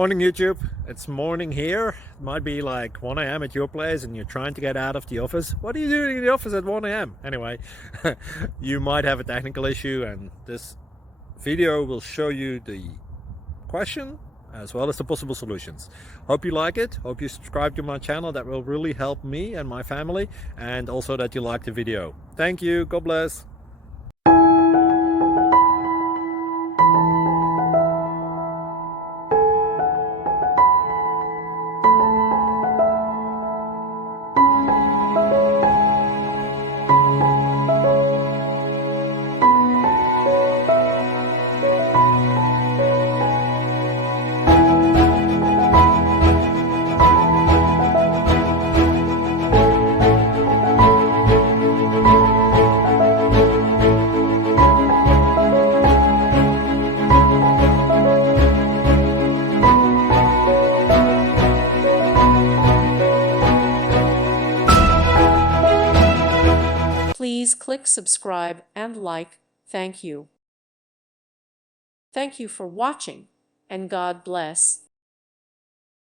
Morning YouTube, it's morning here. It might be like 1 a.m. at your place and you're trying to get out of the office. What are you doing in the office at 1 a.m.? Anyway, you might have a technical issue and this video will show you the question as well as the possible solutions. Hope you like it, hope you subscribe to my channel. That will really help me and my family, and also that you like the video. Thank you, God bless. Please click subscribe and like. Thank you. Thank you for watching, and God bless.